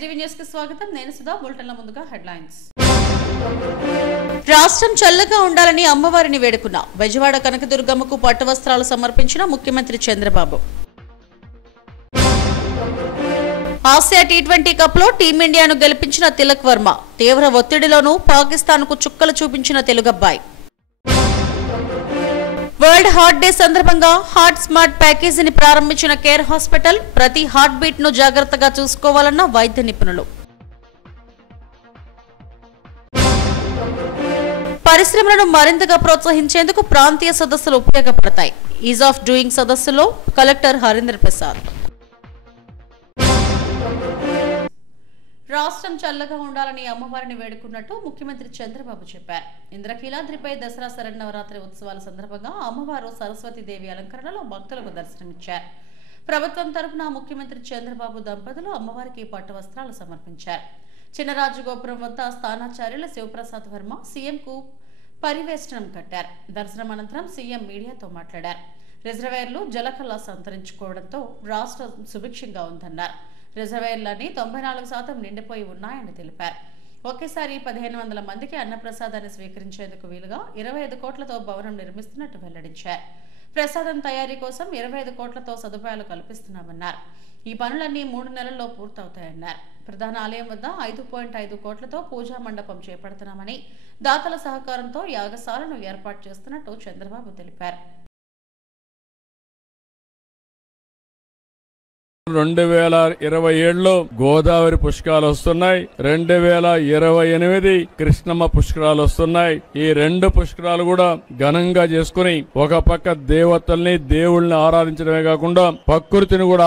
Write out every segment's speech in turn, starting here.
SDV news కి స్వాగతం. నేను సుధా. బులెటిన్ల ముందుగా హెడ్లైన్స్. రాష్ట్రం చల్లగా ఉండాలని అమ్మవారిని వేడుకున్న బెజవాడ కనకదుర్గమ్మకు పట్టు వస్త్రాలు సమర్పించిన ముఖ్యమంత్రి చంద్రబాబు. ఆసియా టీ20 కప్ లో టీమిండియాను గెలిపించిన తిలక్ వర్మ. తీవ్ర ఒత్తిడిలోనూ పాకిస్తాన్ కు చుక్కలు చూపించిన తెలుగబ్బాయి. వరల్డ్ హార్ట్ డే సందర్భంగా హార్ట్ స్మార్ట్ ప్యాకేజీని ప్రారంభించిన కేర్ హాస్పిటల్. ప్రతి హార్ట్ బీట్ ను జాగ్రత్తగా చూసుకోవాలన్న వైద్య నిపుణులు. పరిశ్రమలను మరింతగా ప్రోత్సహించేందుకు ప్రాంతీయ సదస్సులు ఉపయోగపడతాయి. ఈజ్ ఆఫ్ డూయింగ్ సదస్సులో కలెక్టర్ హరీందర్ ప్రసాద్. రాష్ట్రం చల్లగా ఉండాలని అమ్మవారిని వేడుకున్నట్టు ముఖ్యమంత్రి చంద్రబాబు చెప్పారు. ఇంద్రకీలాద్రిపై దసరా శరన్నవరాత్రి ఉత్సవాల సందర్భంగా అమ్మవారు సరస్వతీదేవి అలంకరణలో భక్తులకు దర్శనమిచ్చారు. ప్రభుత్వం తరఫున ముఖ్యమంత్రి చంద్రబాబు దంపతులు అమ్మవారికి పట్టు వస్త్రాలు సమర్పించారు. చిన్నరాజగోపురం వద్ద స్థానాచార్యులు శివప్రసాద్ వర్మ సీఎంకు పరివేష్టనం కట్టారు. దర్శనం అనంతరం సీఎం మీడియాతో మాట్లాడారు. రిజర్వేర్లు జలకల్లా సంతరించుకోవడంతో రాష్ట్రం సుభిక్షంగా ఉందన్నారు. రిజర్వేర్లన్నీ 94% నిండిపోయి ఉన్నాయని తెలిపారు. ఒకేసారి 1500 మందికి అన్నప్రసాదాన్ని స్వీకరించేందుకు వీలుగా 25 కోట్లతో భవనం నిర్మిస్తున్నట్టు వెల్లడించారు. ప్రసాదం తయారీ కోసం 25 కోట్లతో సదుపాయాలు కల్పిస్తున్నామన్నారు. ఈ పనులన్నీ 3 నెలల్లో పూర్తవుతాయన్నారు. ప్రధాన ఆలయం వద్ద 5.5 కోట్లతో పూజా మండపం చేపడుతున్నామని, దాతల సహకారంతో యాగశాలను ఏర్పాటు చేస్తున్నట్టు చంద్రబాబు తెలిపారు. 2027లో గోదావరి పుష్కరాలు వస్తున్నాయి. 2028 కృష్ణమ్మ పుష్కరాలు వస్తున్నాయి. ఈ 2 పుష్కరాలు కూడా ఘనంగా చేసుకుని ఒక పక్క దేవతల్ని దేవుళ్ళని ఆరాధించడమే కాకుండా ప్రకృతిని కూడా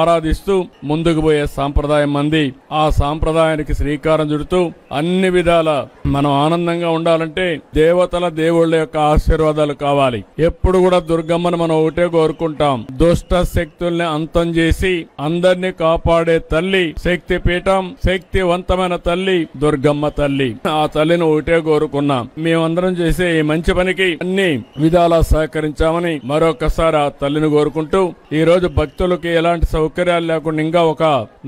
ఆరాధిస్తూ ముందుకు పోయే సాంప్రదాయం మంది. ఆ సాంప్రదాయానికి శ్రీకారం చుడుతూ అన్ని విధాల మనం ఆనందంగా ఉండాలంటే దేవతల దేవుళ్ళ యొక్క ఆశీర్వాదాలు కావాలి. ఎప్పుడు కూడా దుర్గమ్మను మనం ఒకటే కోరుకుంటాం. దుష్ట శక్తుల్ని అంతం చేసి అందరినీ కాపాడే తల్లి శక్తి పీఠం, శక్తివంతమైన తల్లి దుర్గమ్మ తల్లి. ఆ తల్లిని ఒకటే కోరుకున్నాం. మేమందరం చేసే ఈ మంచి పనికి అన్ని విధాలా సహకరించామని మరొకసారి ఆ తల్లిని కోరుకుంటూ ఈ రోజు భక్తులకి ఎలాంటి సౌకర్యాలు లేకుండా ఇంకా ఒక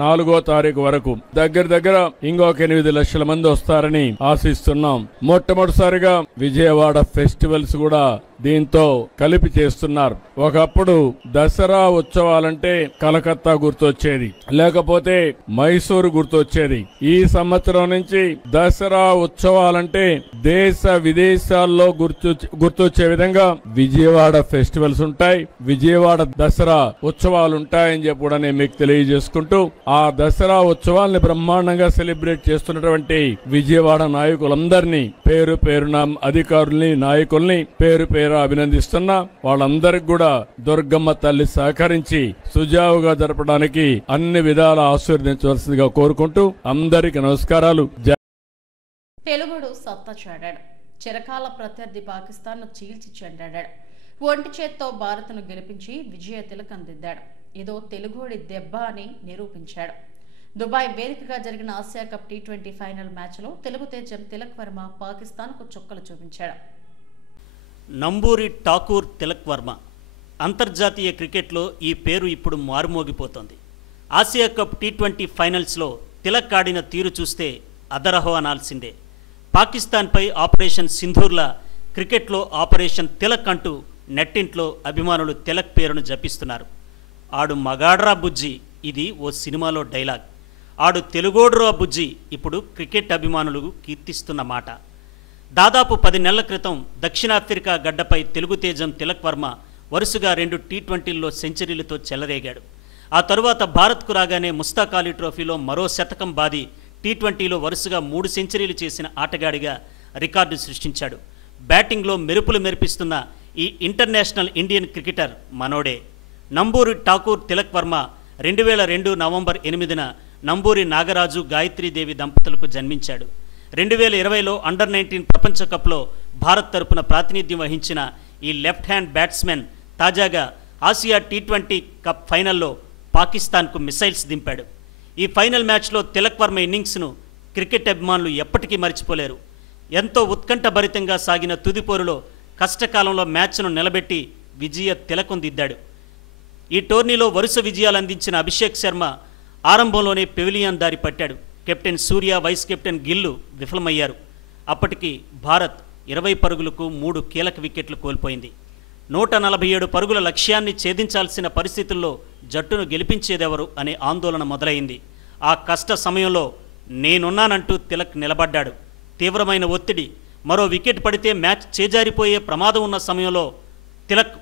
4వ తారీఖు వరకు దగ్గర ఇంకొక 8 లక్షల మంది వస్తారని ఆశిస్తున్నాం. మొట్టమొదటిసారిగా విజయవాడ ఫెస్టివల్స్ కూడా దీంతో కలిపి చేస్తున్నారు. ఒకప్పుడు దసరా ఉత్సవాలంటే కలకత్తా గుర్తొచ్చేది, లేకపోతే మైసూరు గుర్తొచ్చేది. ఈ సంవత్సరం నుంచి దసరా ఉత్సవాలంటే దేశ విదేశాల్లో గుర్తొచ్చే విధంగా విజయవాడ ఫెస్టివల్స్ ఉంటాయి, విజయవాడ దసరా ఉత్సవాలు ఉంటాయని చెప్పి కూడా నేను మీకు తెలియజేసుకుంటూ ఆ దసరా ఉత్సవాల్ని బ్రహ్మాండంగా సెలబ్రేట్ చేస్తున్నటువంటి విజయవాడ నాయకులందరినీ పేరు పేరున అధికారుల్ని నాయకుల్ని పేరు అభినందిస్తున్నా. వాళ్ళందరికి కూడా దుర్గమ్మ తల్లి సహకరించి సుజావుగా జరపడానికి అన్ని విధాల ఆశీర్వదించవలసిందిగా కోరుకుంటూ అందరికి నమస్కారాలు. తెలుగుడు సత్తా చాటాడు. చిరకాల ప్రత్యర్థి పాకిస్తాన్ ను చీల్చి చెండాడాడు. ఒంటి చేత్తో భారత్ ను గెలిపించి విజయ తిలకం దిద్దాడు. ఇదో తెలుగోడి దెబ్బ అని నిరూపించాడు. దుబాయ్ వేదికగా జరిగిన Asia cup T20 final match లో తెలుగు తేజం తిలక్ వర్మ పాకిస్తాన్ కు చుక్కలు చూపించాడు. నంబూరి ఠాకూర్ తిలక్ వర్మ అంతర్జాతీయ క్రికెట్లో ఈ పేరు ఇప్పుడు మారుమోగిపోతోంది. ఆసియా కప్ టీ20 ఫైనల్స్లో తిలక్ ఆడిన తీరు చూస్తే అదరహో అనాల్సిందే. పాకిస్తాన్పై ఆపరేషన్ సింధూర్లా క్రికెట్లో ఆపరేషన్ తిలక్ అంటూ నెట్టింట్లో అభిమానులు తిలక్ పేరును జపిస్తున్నారు. ఆడు మగాడ్రా బుజ్జి, ఇది ఓ సినిమాలో డైలాగ్. ఆడు తెలుగోడ్రా బుజ్జి ఇప్పుడు క్రికెట్ అభిమానులు కీర్తిస్తున్న మాట. దాదాపు 10 నెలల క్రితం దక్షిణాఫ్రికా గడ్డపై తెలుగు తేజం తిలక్ వర్మ వరుసగా 2 టీ20ల్లో సెంచరీలతో చెలరేగాడు. ఆ తరువాత భారత్కు రాగానే ముస్తాక్ అలీ ట్రోఫీలో మరో శతకం బాది టీ20లో వరుసగా 3 సెంచరీలు చేసిన ఆటగాడిగా రికార్డు సృష్టించాడు. బ్యాటింగ్లో మెరుపులు మెరిపిస్తున్న ఈ ఇంటర్నేషనల్ ఇండియన్ క్రికెటర్ మనోడే. నంబూరి ఠాకూర్ తిలక్ వర్మ 2002 నవంబర్ 8న నంబూరి నాగరాజు గాయత్రీదేవి దంపతులకు జన్మించాడు. 2020లో అండర్-19 ప్రపంచ కప్లో భారత్ తరపున ప్రాతినిధ్యం వహించిన ఈ లెఫ్ట్ హ్యాండ్ బ్యాట్స్మెన్ తాజాగా ఆసియా టీ20 కప్ ఫైనల్లో పాకిస్తాన్కు మిసైల్స్ దింపాడు. ఈ ఫైనల్ మ్యాచ్లో తిలక్ వర్మ ఇన్నింగ్స్ను క్రికెట్ అభిమానులు ఎప్పటికీ మర్చిపోలేరు. ఎంతో ఉత్కంఠభరితంగా సాగిన తుదిపోరులో కష్టకాలంలో మ్యాచ్ను నిలబెట్టి విజయ తిలకం దిద్దాడు. ఈ టోర్నీలో వరుస విజయాలు అందించిన అభిషేక్ శర్మ ఆరంభంలోనే పెవిలియన్ దారి పట్టాడు. కెప్టెన్ సూర్య, వైస్ కెప్టెన్ గిల్లు విఫలమయ్యారు. అప్పటికి భారత్ 20 పరుగులకు 3 కీలక వికెట్లు కోల్పోయింది. 147 పరుగుల లక్ష్యాన్ని ఛేదించాల్సిన పరిస్థితుల్లో జట్టును గెలిపించేదెవరు అనే ఆందోళన మొదలైంది. ఆ కష్ట సమయంలో నేనున్నానంటూ తిలక్ నిలబడ్డాడు. తీవ్రమైన ఒత్తిడి, మరో వికెట్ పడితే మ్యాచ్ చేజారిపోయే ప్రమాదం ఉన్న సమయంలో తిలక్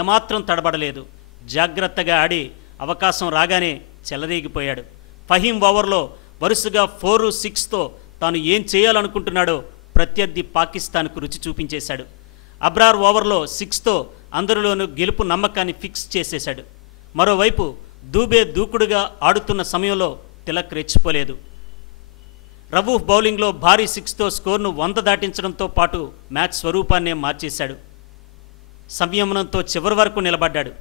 ఏమాత్రం తడబడలేదు. జాగ్రత్తగా ఆడి అవకాశం రాగానే చెలరేగిపోయాడు. ఫహీం ఓవర్లో వరుసగా 4, 6తో తాను ఏం చేయాలనుకుంటున్నాడో ప్రత్యర్థి పాకిస్తాన్కు రుచి చూపించేశాడు. అబ్రార్ ఓవర్లో 6తో అందరిలోనూ గెలుపు నమ్మకాన్ని ఫిక్స్ చేసేశాడు. మరోవైపు దూబే దూకుడుగా ఆడుతున్న సమయంలో తిలక్ రెచ్చిపోలేదు. రవూఫ్ బౌలింగ్లో భారీ 6తో స్కోర్ను 100 దాటించడంతో పాటు మ్యాచ్ స్వరూపాన్నే మార్చేశాడు. సంయమనంతో చివరి వరకు నిలబడ్డాడు.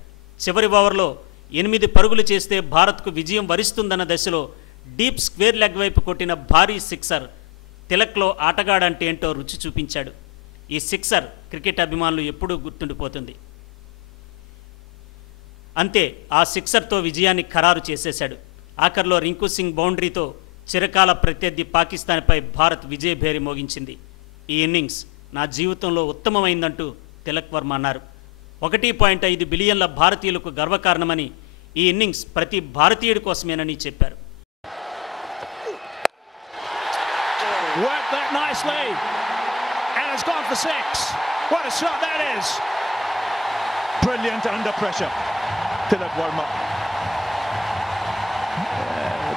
చివరి ఓవర్లో 8 పరుగులు చేస్తే భారత్కు విజయం వరిస్తుందన్న దశలో డీప్ స్క్వేర్ లెగ్ వైపు కొట్టిన భారీ సిక్సర్ తిలక్లో ఆటగాడంటే ఏంటో రుచి చూపించాడు. ఈ సిక్సర్ క్రికెట్ అభిమానులు ఎప్పుడూ గుర్తుండిపోతుంది. అంతే, ఆ సిక్సర్తో విజయాన్ని ఖరారు చేసేశాడు. ఆఖర్లో రింకు సింగ్ బౌండరీతో చిరకాల ప్రత్యర్థి పాకిస్తాన్పై భారత్ విజయభేరి మోగించింది. ఈ ఇన్నింగ్స్ నా జీవితంలో ఉత్తమమైందంటూ తిలక్ వర్మ అన్నారు. 1.5 బిలియన్ల భారతీయులకు గర్వకారణమని, ఈ ఇన్నింగ్స్ ప్రతి భారతీయుడి కోసమేనని చెప్పారు. Worked that nicely, and it's gone for 6. What a shot that is! Brilliant under pressure, Tilak Verma.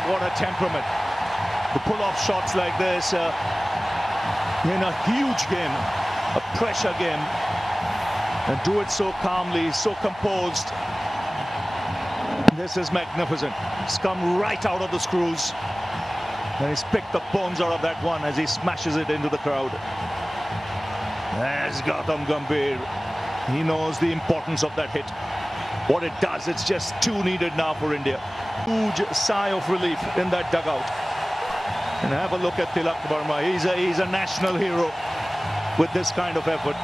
What a temperament! The pull-off shots like this in a huge game, a pressure game, and do it so calmly, so composed. This is magnificent. It's come right out of the screws. And he's picked the bones out of that one as he smashes it into the crowd. There's Gautam Gambhir. He knows the importance of that hit. What it does, it's just too needed now for India. Huge sigh of relief in that dugout. And have a look at Tilak Verma. He's a national hero with this kind of effort.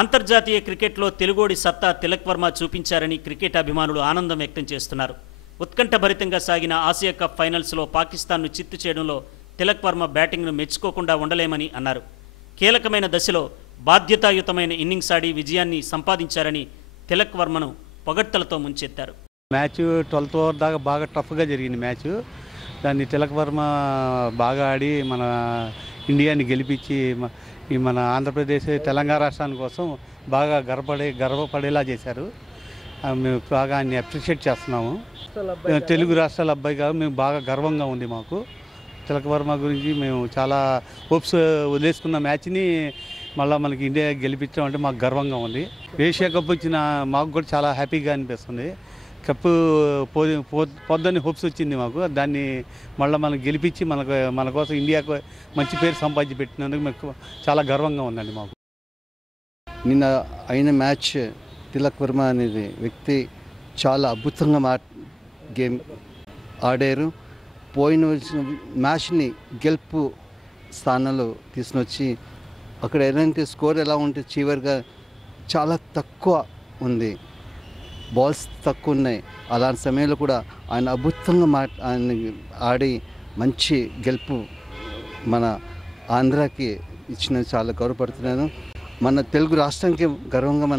అంతర్జాతీయ క్రికెట్లో తెలుగోడి సత్తా Tilak Varma చూపించారని cricket అభిమానులు ఆనందం వ్యక్తం చేస్తున్నారు. ఉత్కంఠభరితంగా సాగిన Asia cup ఫైనల్స్లో పాకిస్తాన్ను చిత్తు చేయడంలో తిలక్ వర్మ బ్యాటింగ్ను మెచ్చుకోకుండా ఉండలేమని అన్నారు. కీలకమైన దశలో బాధ్యతాయుతమైన ఇన్నింగ్స్ ఆడి విజయాన్ని సంపాదించారని తిలక్ వర్మను పొగడ్తలతో ముంచెత్తారు. మ్యాచ్ 12th ఓవర్ దాకా బాగా టఫ్గా జరిగింది మ్యాచ్. దాన్ని తిలక్ వర్మ బాగా ఆడి మన ఇండియాని గెలిపించి మన ఆంధ్రప్రదేశ్, తెలంగాణ రాష్ట్రాని కోసం బాగా గర్వపడేలా చేశారు. మేము బాగా ఆయన్ని అప్రిషియేట్ చేస్తున్నాము. తెలుగు రాష్ట్రాల అబ్బాయిగా మేము బాగా గర్వంగా ఉంది మాకు. తిలక్ వర్మ గురించి మేము చాలా హోప్స్ వదిలేసుకున్న మ్యాచ్ని మళ్ళీ మనకి ఇండియా గెలిపించడం అంటే మాకు గర్వంగా ఉంది. ఏషియా కప్ వచ్చిన మాకు కూడా చాలా హ్యాపీగా అనిపిస్తుంది. కప్పు పొద్దున్న హోప్స్ వచ్చింది మాకు. దాన్ని మళ్ళీ మనకు గెలిపించి మన కోసం ఇండియాకు మంచి పేరు సంపాదించి పెట్టినందుకు మాకు చాలా గర్వంగా ఉందండి మాకు. నిన్న అయిన మ్యాచ్ తిలక్ వర్మ అనేది వ్యక్తి చాలా అద్భుతంగా గేమ్ ఆడారు. పోయిన మ్యాచ్ని గెలుపు స్థానంలో తీసుకొచ్చి అక్కడ ఎలాంటి స్కోర్ ఎలా ఉంటే చివరిగా చాలా తక్కువ ఉంది, బాల్స్ తక్కువ ఉన్నాయి. అలాంటి సమయంలో కూడా ఆయన అద్భుతంగా ఆయన ఆడి మంచి గెలుపు మన ఆంధ్రాకి ఇచ్చిన చాలా గౌరవపడుతున్నాను. మన తెలుగు రాష్ట్రానికి గర్వంగా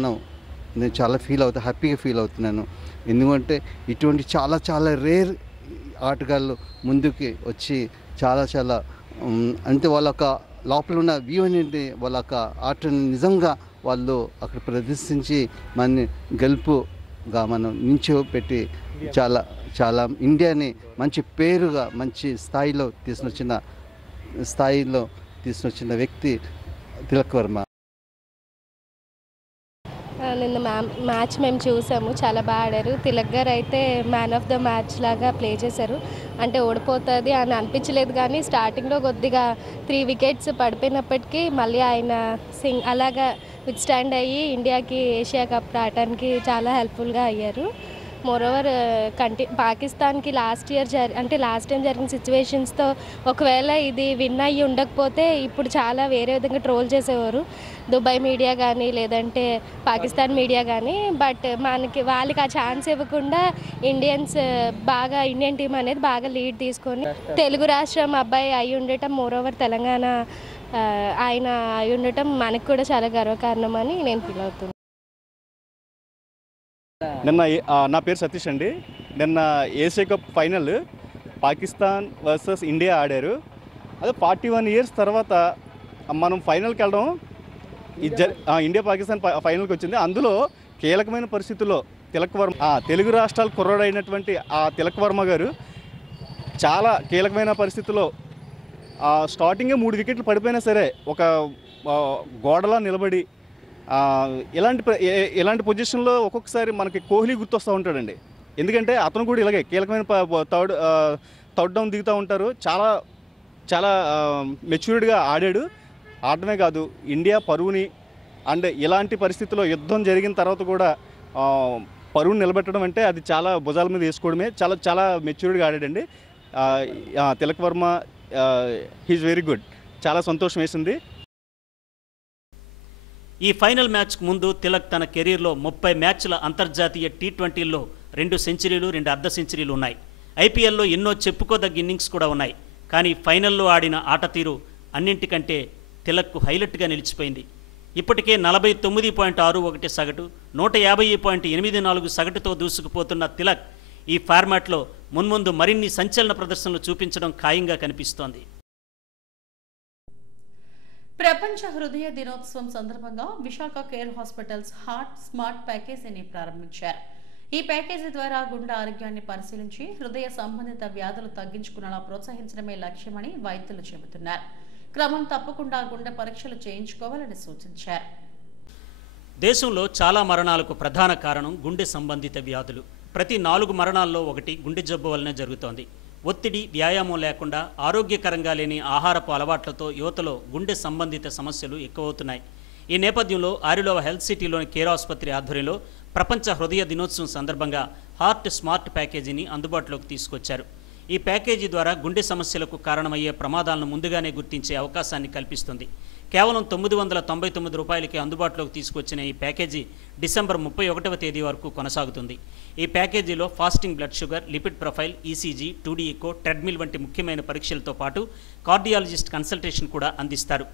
నేను చాలా హ్యాపీగా ఫీల్ అవుతున్నాను. ఎందుకంటే ఇటువంటి చాలా రేర్ ఆటగాళ్ళు ముందుకి వచ్చి చాలా అంటే వాళ్ళ యొక్క లోపల ఉన్న వ్యూ అనేది వాళ్ళ యొక్క ఆటని నిజంగా వాళ్ళు అక్కడ ప్రదర్శించి మన గెలుపుగా మనం నించోపెట్టి చాలా ఇండియాని మంచి పేరుగా మంచి స్థాయిలో తీసుకొచ్చిన వ్యక్తి తిలక్ వర్మ. నిన్న మ్యాచ్ మేము చూసాము, చాలా బాగా ఆడారు. తిలక్ గారు అయితే మ్యాన్ ఆఫ్ ద మ్యాచ్ లాగా ప్లే చేశారు. అంటే ఓడిపోతుంది అని అనిపించలేదు, కానీ స్టార్టింగ్లో కొద్దిగా 3 వికెట్స్ పడిపోయినప్పటికీ మళ్ళీ ఆయన అలాగా విత్ స్టాండ్ అయ్యి ఇండియాకి ఏషియా కప్ రావడానికి చాలా హెల్ప్ఫుల్గా అయ్యారు. మోరోవర్ పాకిస్తాన్కి లాస్ట్ టైం జరిగిన సిచ్యువేషన్స్తో ఒకవేళ ఇది విన్ అయ్యి ఉండకపోతే ఇప్పుడు చాలా వేరే విధంగా ట్రోల్ చేసేవారు దుబాయ్ మీడియా కానీ లేదంటే పాకిస్తాన్ మీడియా కానీ. బట్ వాళ్ళకి ఆ ఛాన్స్ ఇవ్వకుండా ఇండియన్ టీం అనేది బాగా లీడ్ తీసుకొని తెలుగు రాష్ట్రం అబ్బాయి అయి ఉండటం, మోరోవర్ తెలంగాణ ఆయన అయి ఉండటం మనకు కూడా చాలా గర్వకారణం అని నేను ఫీల్ అవుతున్నాను. నిన్న నా పేరు సతీష్ అండి. నిన్న Asia cup final Pakistan versus India ఆడారు. అదే 41 ఇయర్స్ తర్వాత మనం ఫైనల్కి వెళ్ళడం ఇండియా పాకిస్తాన్ ఫైనల్కి వచ్చింది. అందులో కీలకమైన పరిస్థితుల్లో తిలక్ వర్మ తెలుగు రాష్ట్రాల కుర్రాడైనటువంటి తిలక్ వర్మ గారు చాలా కీలకమైన పరిస్థితుల్లో స్టార్టింగే 3 వికెట్లు పడిపోయినా సరే ఒక గోడలా నిలబడి ఇలాంటి పొజిషన్లో ఒక్కొక్కసారి మనకి కోహ్లీ గుర్తొస్తూ ఉంటాడండి. ఎందుకంటే అతను కూడా ఇలాగే కీలకమైన థర్డ్ డౌన్ దిగుతూ ఉంటారు. చాలా చాలా మెచ్యూర్డ్గా ఆడడమే కాదు ఇండియా పరువుని అండ్ ఇలాంటి పరిస్థితుల్లో యుద్ధం జరిగిన తర్వాత కూడా పరువుని నిలబెట్టడం అంటే అది చాలా భుజాల మీద వేసుకోవడమే. చాలా చాలా మెచ్యూర్డ్గా ఆడాడండి Tilak Varma. He is very good. చాలా సంతోషం వేసింది. ఈ ఫైనల్ మ్యాచ్కు ముందు తిలక్ తన కెరీర్లో 30 మ్యాచ్ల అంతర్జాతీయ T20ల్లో 2 సెంచరీలు 2 అర్ధ సెంచరీలు ఉన్నాయి. ఐపీఎల్లో ఎన్నో చెప్పుకోదగ్గ ఇన్నింగ్స్ కూడా ఉన్నాయి. కానీ ఫైనల్లో ఆడిన ఆట తీరు అన్నింటికంటే తిలక్కు హైలైట్గా నిలిచిపోయింది. ఇప్పటికే 49.61 సగటు, 150.84 సగటుతో దూసుకుపోతున్న తిలక్ ఈ ఫార్మాట్లో మున్ముందు మరిన్ని సంచలన ప్రదర్శనలు చూపించడం ఖాయంగా కనిపిస్తోంది. ప్రపంచ హృదయ దినోత్సవం సందర్భంగా Visakha care hospitals heart smart ప్యాకేజీని ప్రారంభించారు. ఈ ప్యాకేజీ ద్వారా గుండె ఆరోగ్యాన్ని పరిశీలించి హృదయ సంబంధిత వ్యాధులు తగ్గించుకునేలా ప్రోత్సహించడమే లక్ష్యమని వైద్యులు చెబుతున్నారు. క్రమం తప్పకుండా గుండె పరీక్షలు చేయించుకోవాలని సూచించారు. దేశంలో చాలా మరణాలకు ప్రధాన కారణం గుండె సంబంధిత వ్యాధులు. ప్రతి 4 మరణాల్లో 1 గుండె జబ్బు వల్లనే జరుగుతోంది. ఒత్తిడి, వ్యాయామం లేకుండా ఆరోగ్యకరంగా లేని ఆహారపు అలవాట్లతో యువతలో గుండె సంబంధిత సమస్యలు ఎక్కువవుతున్నాయి. ఈ నేపథ్యంలో ఆరిలోవ హెల్త్ సిటీలోని కేర్ ఆసుపత్రి ఆధ్వర్యంలో ప్రపంచ హృదయ దినోత్సవం సందర్భంగా హార్ట్ స్మార్ట్ ప్యాకేజీని అందుబాటులోకి తీసుకొచ్చారు. ఈ ప్యాకేజీ ద్వారా గుండె సమస్యలకు కారణమయ్యే ప్రమాదాలను ముందుగానే గుర్తించే అవకాశాన్ని కల్పిస్తుంది. కేవలం 999 రూపాయలకి అందుబాటులోకి తీసుకొచ్చిన ఈ ప్యాకేజీ డిసెంబర్ 31వ తేదీ వరకు కొనసాగుతుంది. ఈ ప్యాకేజీలో fasting blood sugar, lipid profile, ECG, 2D echo, treadmill వంటి ముఖ్యమైన పరీక్షలతో పాటు కార్డియాలజిస్ట్ కన్సల్టేషన్ కూడా అందిస్తారు.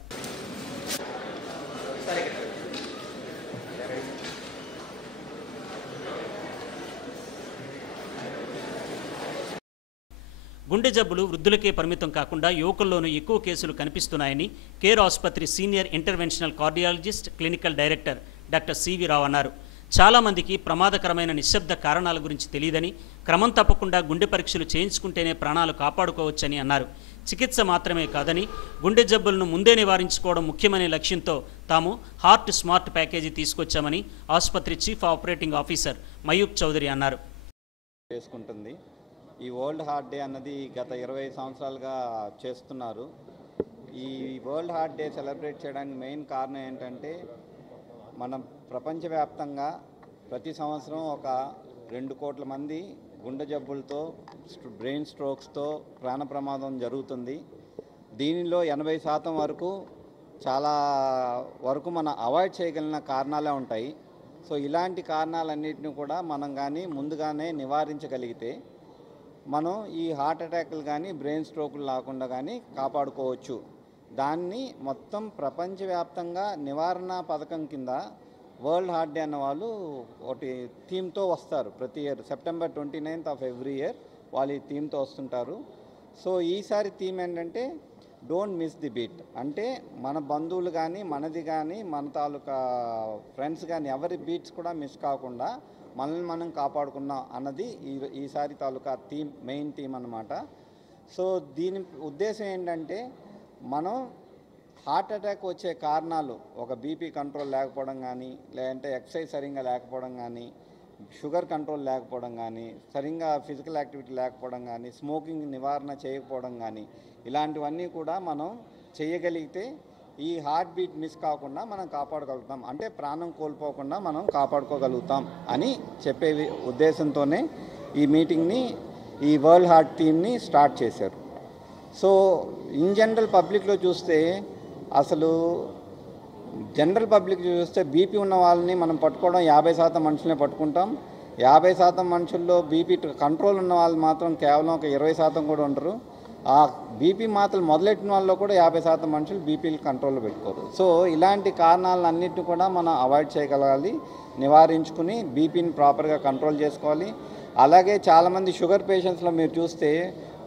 గుండె జబ్బులు వృద్ధులకే పరిమితం కాకుండా యువకుల్లోనూ ఎక్కువ కేసులు కనిపిస్తున్నాయని కేర్ ఆసుపత్రి senior interventional cardiologist, clinical director doctor CV Rao అన్నారు. చాలామందికి ప్రమాదకరమైన నిశ్శబ్ద కారణాల గురించి తెలియదని, క్రమం తప్పకుండా గుండె పరీక్షలు చేయించుకుంటేనే ప్రాణాలు కాపాడుకోవచ్చని అన్నారు. చికిత్స మాత్రమే కాదని గుండె జబ్బులను ముందే నివారించుకోవడం ముఖ్యమనే లక్ష్యంతో తాము హార్ట్ స్మార్ట్ ప్యాకేజీ తీసుకొచ్చామని ఆసుపత్రి చీఫ్ ఆపరేటింగ్ ఆఫీసర్ మయూబ్ చౌదరి అన్నారు. ఈ వరల్డ్ హార్ట్ డే అన్నది గత 20 సంవత్సరాలుగా చేస్తున్నారు. ఈ వరల్డ్ హార్ట్ డే సెలబ్రేట్ చేయడానికి మెయిన్ కారణం ఏంటంటే మనం ప్రపంచవ్యాప్తంగా ప్రతి సంవత్సరం ఒక 2 కోట్ల మంది గుండె జబ్బులతో, బ్రెయిన్ స్ట్రోక్స్తో ప్రాణ ప్రమాదం జరుగుతుంది. దీనిలో 80% వరకు చాలా వరకు మనం అవాయిడ్ చేయగలిగిన కారణాలే ఉంటాయి. సో ఇలాంటి కారణాలన్నింటినీ కూడా మనం కానీ ముందుగానే నివారించగలిగితే మనం ఈ హార్ట్ అటాక్లు కానీ బ్రెయిన్ స్ట్రోకులు రాకుండా కానీ కాపాడుకోవచ్చు. దాన్ని మొత్తం ప్రపంచవ్యాప్తంగా నివారణ పథకం కింద వరల్డ్ హార్ట్ డే అన్న వాళ్ళు ఒకటి థీమ్తో వస్తారు. ప్రతి year September 29th of every year వాళ్ళు ఈ థీమ్తో వస్తుంటారు. సో ఈసారి థీమ్ ఏంటంటే డోంట్ మిస్ ది బీట్. అంటే మన బంధువులు కానీ మనది కానీ మన తాలూకా ఫ్రెండ్స్ కానీ ఎవరి బీట్స్ కూడా మిస్ కాకుండా మనల్ని మనం కాపాడుకున్నాం అన్నది ఈసారి తాలూకా థీమ్, మెయిన్ థీమ్ అన్నమాట. సో దీని ఉద్దేశం ఏంటంటే మనం హార్ట్ అటాక్ వచ్చే కారణాలు ఒక బీపీ కంట్రోల్ లేకపోవడం కానీ, లేదంటే ఎక్సర్సైజ్ సరిగ్గా లేకపోవడం కానీ, షుగర్ కంట్రోల్ లేకపోవడం కానీ, సరిగ్గా ఫిజికల్ యాక్టివిటీ లేకపోవడం కానీ, స్మోకింగ్ నివారణ చేయకపోవడం కానీ, ఇలాంటివన్నీ కూడా మనం చేయగలిగితే ఈ హార్ట్ బీట్ మిస్ కాకుండా మనం కాపాడుకోగలుగుతాం, అంటే ప్రాణం కోల్పోకుండా మనం కాపాడుకోగలుగుతాం అని చెప్పే ఉద్దేశంతోనే ఈ మీటింగ్ని, ఈ వరల్డ్ హార్ట్ థీమ్ని స్టార్ట్ చేశారు. సో ఇన్ జనరల్ పబ్లిక్లో చూస్తే, అసలు జనరల్ పబ్లిక్ చూస్తే బీపీ ఉన్న వాళ్ళని మనం పట్టుకోవడం 50% మనుషులనే పట్టుకుంటాం. 50% మనుషుల్లో బీపీ కంట్రోల్ ఉన్న వాళ్ళు మాత్రం కేవలం ఒక 20% కూడా ఉండరు. ఆ బీపీ మాత్రలు మొదలెట్టిన వాళ్ళలో కూడా 50% మనుషులు బీపీలు కంట్రోల్లో పెట్టుకోరు. సో ఇలాంటి కారణాలన్నింటినీ కూడా మనం అవాయిడ్ చేయగలగాలి, నివారించుకుని బీపీని ప్రాపర్గా కంట్రోల్ చేసుకోవాలి. అలాగే చాలామంది షుగర్ పేషెంట్స్లో మీరు చూస్తే,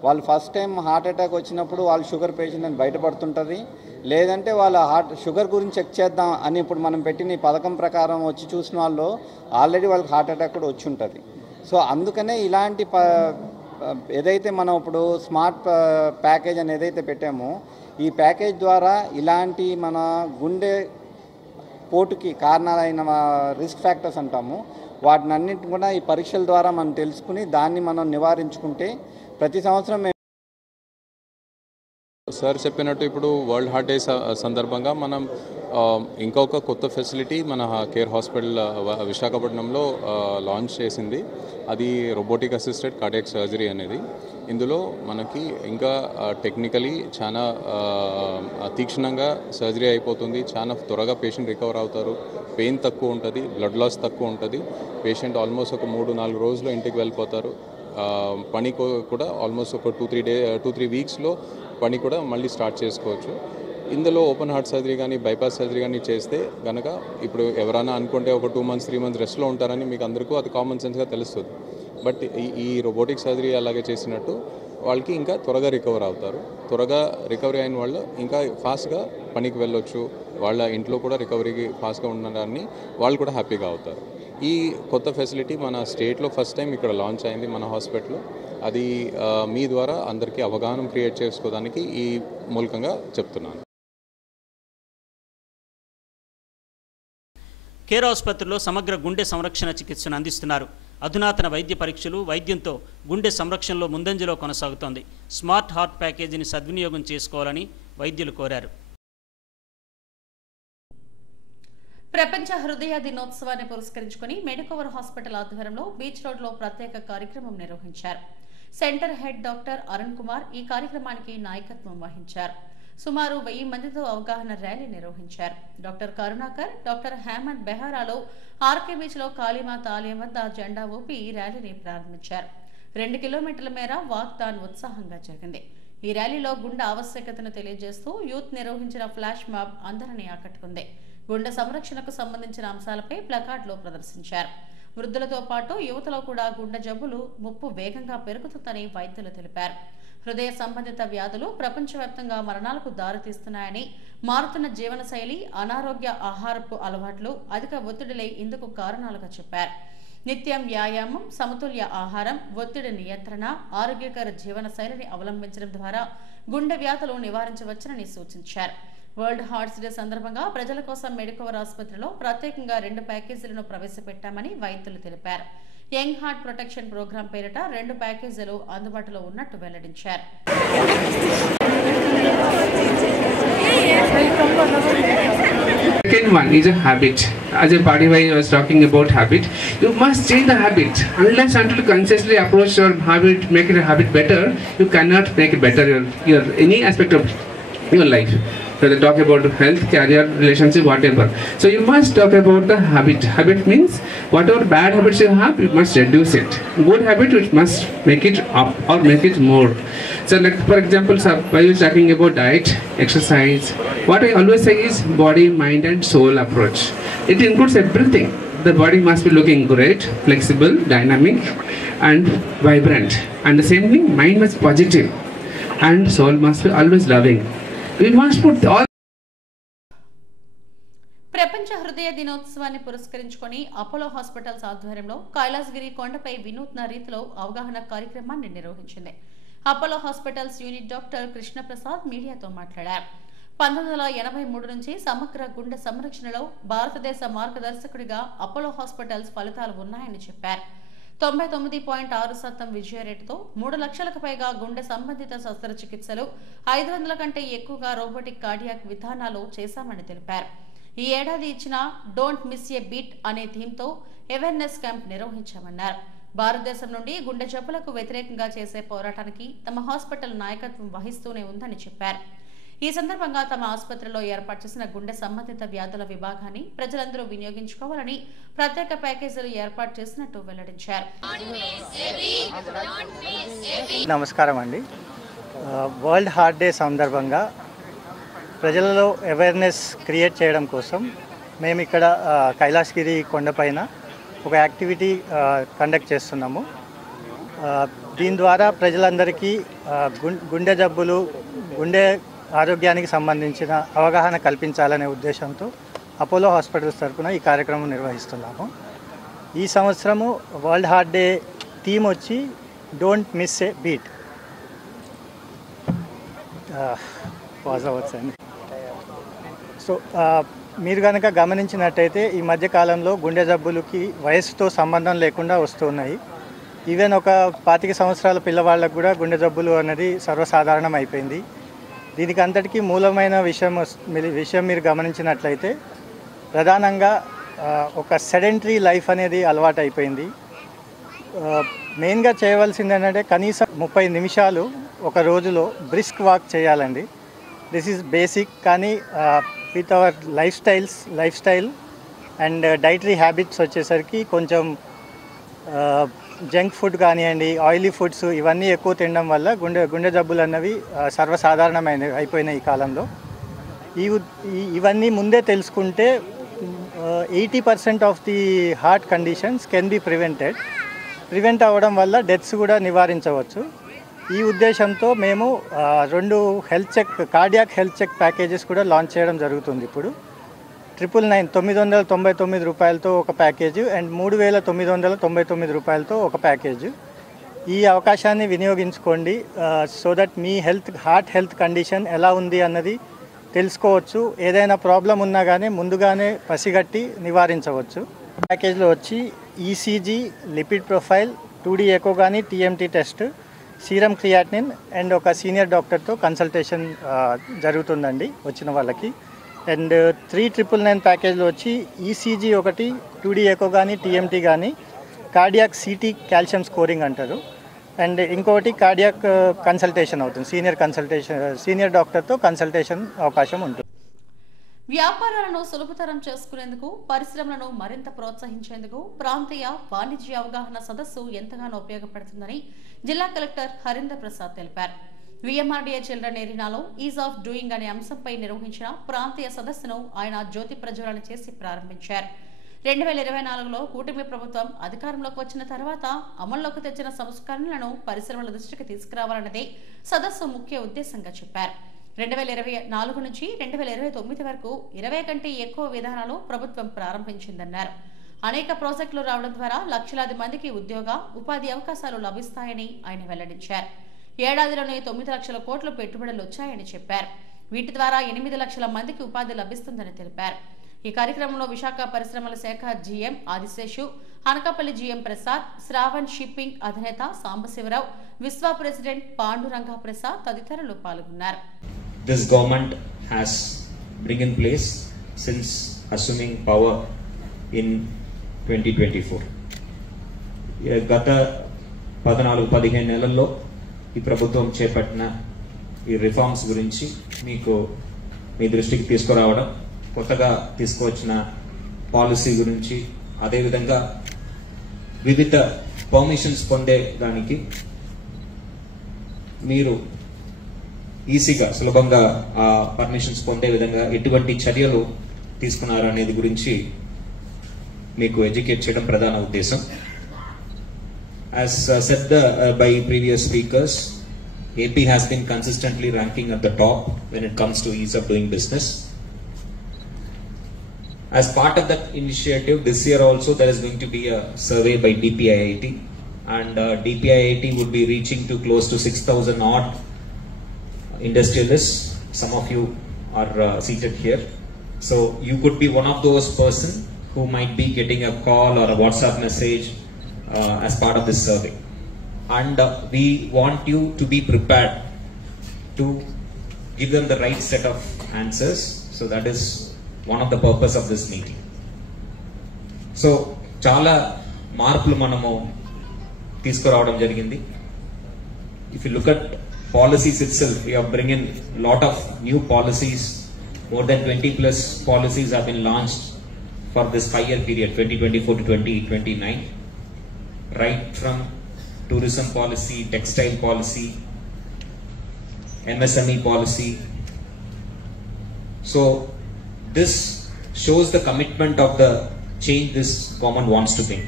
వాళ్ళు ఫస్ట్ టైం హార్ట్ అటాక్ వచ్చినప్పుడు వాళ్ళు షుగర్ పేషెంట్ అని బయటపడుతుంటుంది. లేదంటే వాళ్ళ షుగర్ గురించి చెక్ చేద్దాం అని ఇప్పుడు మనం పెట్టిన ఈ పథకం ప్రకారం వచ్చి చూసిన వాళ్ళు ఆల్రెడీ వాళ్ళకి హార్ట్ అటాక్ కూడా వచ్చి ఉంటుంది. సో అందుకనే ఇలాంటి ఏదైతే మనం ఇప్పుడు స్మార్ట్ ప్యాకేజ్ అని ఏదైతే పెట్టామో, ఈ ప్యాకేజ్ ద్వారా ఇలాంటి మన గుండె పోటుకి కారణాలైన రిస్క్ ఫ్యాక్టర్స్ అంటాము, వాటిని అన్నింటిని కూడా ఈ పరీక్షల ద్వారా మనం తెలుసుకుని దాన్ని మనం నివారించుకుంటే ప్రతి సంవత్సరం సార్ చెప్పినట్టు ఇప్పుడు వరల్డ్ హార్ట్ డే సందర్భంగా మనం ఇంకొక కొత్త ఫెసిలిటీ మన కేర్ హాస్పిటల్ విశాఖపట్నంలో లాంచ్ చేసింది. అది రోబోటిక్ అసిస్టెడ్ కార్డియాక్ సర్జరీ అనేది. ఇందులో మనకి ఇంకా టెక్నికలీ చాలా తీక్షణంగా సర్జరీ అయిపోతుంది. చాలా త్వరగా పేషెంట్ రికవర్ అవుతారు. పెయిన్ తక్కువ ఉంటుంది, బ్లడ్ లాస్ తక్కువ ఉంటుంది. పేషెంట్ ఆల్మోస్ట్ ఒక 3-4 రోజుల్లో ఇంటికి వెళ్ళిపోతారు. పని కూడా ఆల్మోస్ట్ ఒక 2-3 వీక్స్లో పని కూడా మళ్ళీ స్టార్ట్ చేసుకోవచ్చు. ఇందులో ఓపెన్ హార్ట్ సర్జరీ కానీ బైపాస్ సర్జరీ కానీ చేస్తే కనుక ఇప్పుడు ఎవరైనా అనుకుంటే ఒక 2 months 3 months రెస్ట్లో ఉంటారని మీకు అందరికీ అది కామన్ సెన్స్గా తెలుస్తుంది. బట్ ఈ రోబోటిక్ సర్జరీ అలాగే చేసినట్టు వాళ్ళకి ఇంకా త్వరగా రికవర్ అవుతారు. త్వరగా రికవరీ అయిన వాళ్ళు ఇంకా ఫాస్ట్గా పనికి వెళ్ళొచ్చు. వాళ్ళ ఇంట్లో కూడా రికవరీకి ఫాస్ట్గా ఉండడాన్ని వాళ్ళు కూడా హ్యాపీగా అవుతారు. ఈ కొత్త ఫెసిలిటీ మన స్టేట్లో ఫస్ట్ టైం ఇక్కడ లాంచ్ అయింది మన హాస్పిటల్లో. అది మీ ద్వారా అందరికీ అవగాహన క్రియేట్ చేసుకోవడానికి ఈ మూలకంగా చెప్తున్నాను. కేర్ ఆసుపత్రిలో సమగ్ర గుండె సంరక్షణ చికిత్సను అందిస్తున్నారు. అధునాతన వైద్య పరీక్షలు, వైద్యంతో గుండె సంరక్షణలో ముందంజలో కొనసాగుతోంది. స్మార్ట్ హార్ట్ ప్యాకేజీని సద్వినియోగం చేసుకోవాలని వైద్యులు కోరారు. ప్రపంచ హృదయ దినోత్సవాన్ని పురస్కరించుకుని మెడికవర్ హాస్పిటల్ ఆధ్వర్యంలో బీచ్ రోడ్లో ప్రత్యేక కార్యక్రమం నిర్వహించారు. Centre head doctor Arun Kumar ఈ కార్యక్రమానికి నాయకత్వం వహించారు. సుమారు 1000 మందితో అవగాహన ర్యాలీ నిర్వహించారు. డాక్టర్ కరుణాకర్, డాక్టర్ హేమంత్ బెహారాలో ఆర్కే బీచ్ లో కాళీమాత ఆలయం వద్ద జెండా ఊపి ర్యాలీని ప్రారంభించారు. 2 కిలోమీటర్ల మేర వాక్థాన్ ఉత్సాహంగా జరిగింది. ఈ ర్యాలీలో గుండె ఆవశ్యకతను తెలియజేస్తూ యూత్ నిర్వహించిన ఫ్లాష్ మాబ్ అందరినీ ఆకట్టుకుంది. గుండె సంరక్షణకు సంబంధించిన అంశాలపై ప్లకార్డులు ప్రదర్శించారు. వృద్ధులతో పాటు యువతలో కూడా గుండె జబ్బులు ముప్పు వేగంగా పెరుగుతుందని వైద్యులు తెలిపారు. హృదయ సంబంధిత వ్యాధులు ప్రపంచవ్యాప్తంగా మరణాలకు దారితీస్తున్నాయని, మారుతున్న జీవనశైలి, అనారోగ్య ఆహారపు అలవాట్లు, అధిక ఒత్తిడిలే ఇందుకు కారణాలుగా చెప్పారు. నిత్యం వ్యాయామం, సమతుల్య ఆహారం, ఒత్తిడి నియంత్రణ, ఆరోగ్యకర జీవనశైలిని అవలంబించడం ద్వారా గుండె వ్యాధులు నివారించవచ్చునని సూచించారు. వరల్డ్ హార్ట్స్ డే సందర్భంగా ప్రజల కోసం మెడికవర్ ఆసుపత్రిలో ప్రత్యేకంగా 2 ప్యాకేజీలను ప్రవేశపెట్టామని వైద్యులు తెలిపారు. యంగ్ హార్ట్ ప్రొటెక్షన్ ప్రోగ్రాం పేరిట 2 ప్యాకేజీలు అందుబాటులో ఉన్నట్టు వెల్లడించారు. Second one is a habit. As a party I was talking about habit, you must change the habit. Unless until you consciously approach your habit, make it a habit better, you cannot make it better your any aspect of your life. Whether talk about health, career, relationship, whatever. So you must talk about the habit. Habit means whatever bad habits you have, you must reduce it. Good habit, you must make it up or make it more. So like for example, while you talking about diet, exercise, what I always say is body, mind and soul approach. It includes everything. The body must be looking great, flexible, dynamic and vibrant. And the same thing, mind must be positive and soul must be always loving. ప్రపంచ హృదయ దినోత్సవాన్ని పురస్కరించుకొని Apollo hospitals ఆధ్వర్యంలో కైలాసగిరి కొండపై వినూత్న రీతిలో అవగాహన కార్యక్రమాన్ని నిర్వహించింది. Apollo hospitals unit doctor Krishnaprasad మీడియాతో మాట్లాడారు. 1983 నుంచి సమగ్ర గుండె సంరక్షణలో భారతదేశ మార్గదర్శకుడిగా అపోలో హాస్పిటల్స్ ఫలితాలు ఉన్నాయని చెప్పారు. 99.6% విజయ రేటుతో 3 లక్షలకు పైగా గుండె సంబంధిత శస్త్రచికిత్సలు 500 కంటే ఎక్కువగా రోబోటిక్ కార్డియాక్ విధానాలు చేశామని తెలిపారు. ఈ ఏడాది ఇచ్చిన డోంట్ మిస్ ఏ బీట్ అనే థీమ్తో అవేర్నెస్ క్యాంప్ నిర్వహించామన్నారు. భారతదేశం నుండి గుండె జబ్బులకు వ్యతిరేకంగా చేసే పోరాటానికి తమ హాస్పిటల్ నాయకత్వం వహిస్తూనే ఉందని చెప్పారు. ఈ సందర్భంగా తమ ఆసుపత్రిలో ఏర్పాటు చేసిన గుండె సంబంధిత వ్యాధుల విభాగాన్ని ప్రజలందరూ వినియోగించుకోవాలని ప్రత్యేక ప్యాకేజీలు ఏర్పాటు చేసినట్టు వెల్లడించారు. నమస్కారం అండి. వరల్డ్ హార్ట్ డే సందర్భంగా ప్రజలలో అవేర్నెస్ క్రియేట్ చేయడం కోసం మేము ఇక్కడ కైలాసగిరి కొండపైన ఒక యాక్టివిటీ కండక్ట్ చేస్తున్నాము. దీని ద్వారా ప్రజలందరికీ గుండె జబ్బులు, గుండె ఆరోగ్యానికి సంబంధించిన అవగాహన కల్పించాలనే ఉద్దేశంతో అపోలో హాస్పిటల్స్ తరఫున ఈ కార్యక్రమం నిర్వహిస్తున్నాము. ఈ సంవత్సరము వరల్డ్ హార్ట్ డే థీమ్ వచ్చి don't miss a beat. Pause అవ్వచ్చండి. సో మీరు కనుక గమనించినట్టయితే ఈ మధ్యకాలంలో గుండె జబ్బులకి వయసుతో సంబంధం లేకుండా వస్తున్నాయి. ఈవెన్ ఒక 25 సంవత్సరాల పిల్లవాళ్ళకు కూడా గుండె జబ్బులు అనేది సర్వసాధారణం అయిపోయింది. దీనికి అంతటికీ మూలమైన విషయం మీరు గమనించినట్లయితే ప్రధానంగా ఒక సెడెంటరీ లైఫ్ అనేది అలవాటు అయిపోయింది. మెయిన్గా చేయవలసింది ఏంటంటే కనీసం 30 నిమిషాలు ఒక రోజులో బ్రిస్క్ వాక్ చేయాలండి. This is basic. కానీ with our life style and dietary habits వచ్చేసరికి కొంచెం జంక్ ఫుడ్ కానివ్వండి, ఆయిలీ ఫుడ్స్ ఇవన్నీ ఎక్కువ తినడం వల్ల గుండె జబ్బులు అన్నవి సర్వసాధారణమైన అయిపోయినాయి ఈ కాలంలో. ఇవన్నీ ముందే తెలుసుకుంటే 80% of the heart conditions can be prevent అవ్వడం వల్ల డెత్స్ కూడా నివారించవచ్చు. ఈ ఉద్దేశంతో మేము 2 కార్డియాక్ హెల్త్ చెక్ ప్యాకేజెస్ కూడా లాంచ్ చేయడం జరుగుతుంది. ఇప్పుడు 999 రూపాయలతో ఒక ప్యాకేజు అండ్ 3999 రూపాయలతో ఒక ప్యాకేజు. ఈ అవకాశాన్ని వినియోగించుకోండి. సో దట్ మీ హార్ట్ హెల్త్ కండిషన్ ఎలా ఉంది అన్నది తెలుసుకోవచ్చు. ఏదైనా ప్రాబ్లం ఉన్నా కానీ ముందుగానే పసిగట్టి నివారించవచ్చు. ప్యాకేజ్లో వచ్చి ECG, lipid profile, 2D echo కానీ, TMT test, serum creatinine and ఒక సీనియర్ డాక్టర్తో కన్సల్టేషన్ జరుగుతుందండి వచ్చిన వాళ్ళకి. అండ్ 3999 ప్యాకేజ్లో వచ్చి ఈసీజీ ఒకటి, 2D ఎకో కానీ, TMT కానీ, కార్డియాక్ CT కాల్షియం స్కోరింగ్ అంటారు, అండ్ ఇంకొకటి కార్డియాక్ కన్సల్టేషన్ అవుతుంది. సీనియర్ డాక్టర్తో కన్సల్టేషన్ అవకాశం ఉంటుంది. వ్యాపారాలను సులభతరం చేసుకునేందుకు, పరిశ్రమలను మరింత ప్రోత్సహించేందుకు ప్రాంతీయ వాణిజ్య అవగాహన సదస్సు ఎంతగానో ఉపయోగపడుతుందని జిల్లా కలెక్టర్ హరీంద్ర ప్రసాద్ తెలిపారు. VMRDA చిల్డ్రన్ ఏరియాలో ఈజ్ ఆఫ్ డూయింగ్ అనే అంశంపై నిర్వహించిన ప్రాంతీయ సదస్సును ఆయన జ్యోతి ప్రజ్వలన చేసి ప్రారంభించారు. 2024లో కూటమి ప్రభుత్వం అధికారంలోకి వచ్చిన తర్వాత అమల్లోకి తెచ్చిన సంస్కరణలను పరిశ్రమల దృష్టికి తీసుకురావాలన్నదే సదస్సు ముఖ్య ఉద్దేశంగా చెప్పారు. 2024 నుంచి 2029 వరకు 20 కంటే ఎక్కువ విధానాలు ప్రభుత్వం ప్రారంభించిందన్నారు. అనేక ప్రాజెక్టులు రావడం ద్వారా లక్షలాది మందికి ఉద్యోగ, ఉపాధి అవకాశాలు లభిస్తాయని ఆయన వెల్లడించారు. ఏడాదిలోనే 9 లక్షల కోట్ల పెట్టుబడులు వచ్చాయని చెప్పారు. వీటి ద్వారా 8 లక్షల మందికి ఉపాధి లభిస్తుందని తెలిపారు. ఈ కార్యక్రమంలో విశాఖ పరిశ్రమల శాఖ GM Adiseshu, Anakapalli GM Prasad, Shravan shipping అధినేత సాంబశివరావు, విశ్వ ప్రెసిడెంట్ పాండురంగ ప్రసాద్ తదితరులు పాల్గొన్నారు. This government has been in place since assuming power in 2024. గత 14-15 నెలల్లో ఈ ప్రభుత్వం చేపట్టిన ఈ రిఫార్మ్స్ గురించి మీకు మీ దృష్టికి తీసుకురావడం, కొత్తగా తీసుకువచ్చిన పాలసీ గురించి, అదేవిధంగా వివిధ పర్మిషన్స్ పొందే దానికి మీరు ఈజీగా సులభంగా ఆ పర్మిషన్స్ పొందే విధంగా ఎటువంటి చర్యలు తీసుకున్నారు అనేది గురించి మీకు ఎడ్యుకేట్ చేయడం ప్రధాన ఉద్దేశం. As said by previous speakers, AP has been consistently ranking at the top when it comes to ease of doing business. As part of that initiative, this year also there is going to be a survey by DPIIT, and DPIIT would be reaching to close to 6,000 odd industrialists. Some of you are seated here, so you could be one of those person who might be getting a call or a WhatsApp message as part of this survey. And we want you to be prepared to give them the right set of answers. So that is one of the purpose of this meeting. So చాలా మార్పులు మనము తీసుకురావడం జరిగింది. If you look at policies itself, we are bringing lot of new policies. More than 20 plus policies have been launched for this 5-year period, 2024 to 2029. Right from tourism policy, textile policy, MSME policy. So this shows the commitment of the change this government wants to bring.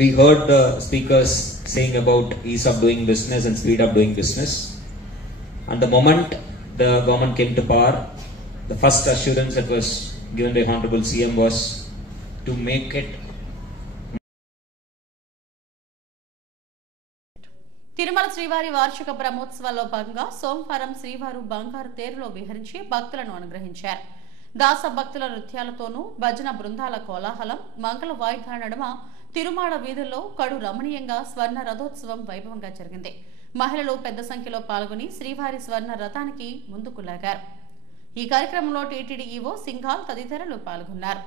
We heard the speakers saying about ease of doing business and speed of doing business. And the moment the government came to power, the first assurance that was given by Honorable CM was to make it. Tirumala శ్రీవారి వార్షిక బ్రహ్మోత్సవాల్లో భాగంగా సోమవారం శ్రీవారు బంగారు తేరులో విహరించి భక్తులను అనుగ్రహించారు. దాస భక్తుల నృత్యాలతోనూ భజన బృందాల కోలాహలం, మంగళ వాయిద్యాల నడుమ తిరుమాడ వీధుల్లో కడు రమణీయంగా స్వర్ణ రథోత్సవం వైభవంగా జరిగింది. మహిళలు పెద్ద సంఖ్యలో పాల్గొని శ్రీవారి స్వర్ణ రథానికి ముందుకు లాగారు. ఈ కార్యక్రమంలో టీటీడీ ఈవో సింఘాల్ తదితరులు పాల్గొన్నారు.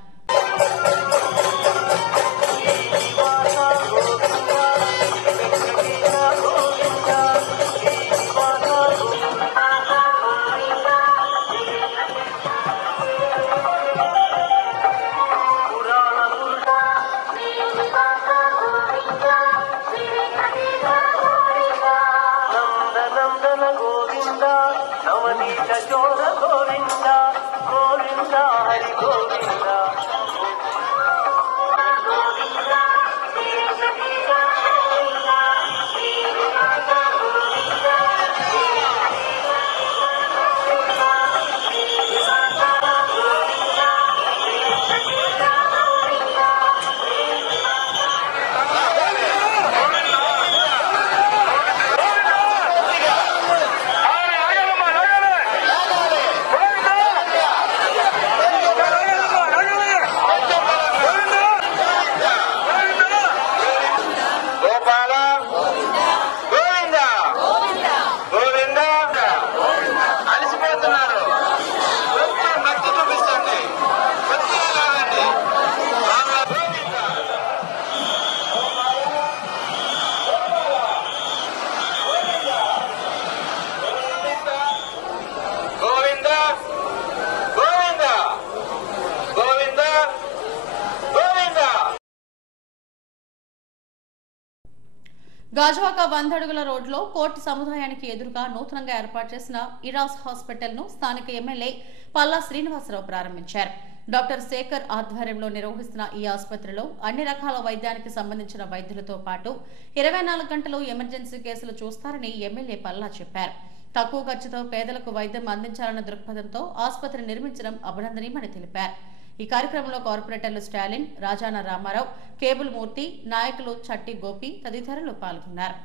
గాజువాక 100 అడుగుల రోడ్లో కోర్టు సముదాయానికి ఎదురుగా నూతనంగా ఏర్పాటు చేసిన ఇరాస్ హాస్పిటల్ ను స్థానిక ఎమ్మెల్యే పల్లా శ్రీనివాసరావు ప్రారంభించారు. డాక్టర్ శేఖర్ ఆధ్వర్యంలో నిర్వహిస్తున్న ఈ ఆసుపత్రిలో అన్ని రకాల వైద్యానికి సంబంధించిన వైద్యులతో పాటు 24 గంటలు ఎమర్జెన్సీ కేసులు చూస్తారని ఎమ్మెల్యే పల్లా చెప్పారు. తక్కువ ఖర్చుతో పేదలకు వైద్యం అందించాలన్న దృక్పథంతో ఆసుపత్రి నిర్మించడం అభినందనీయమని తెలిపారు. ఈ కార్యక్రమంలో కార్పొరేటర్లు స్టాలిన్, రాజాన రామారావు, కేబుల్ మూర్తి, నాయకులు చట్టి గోపి తదితరులు పాల్గొన్నారు.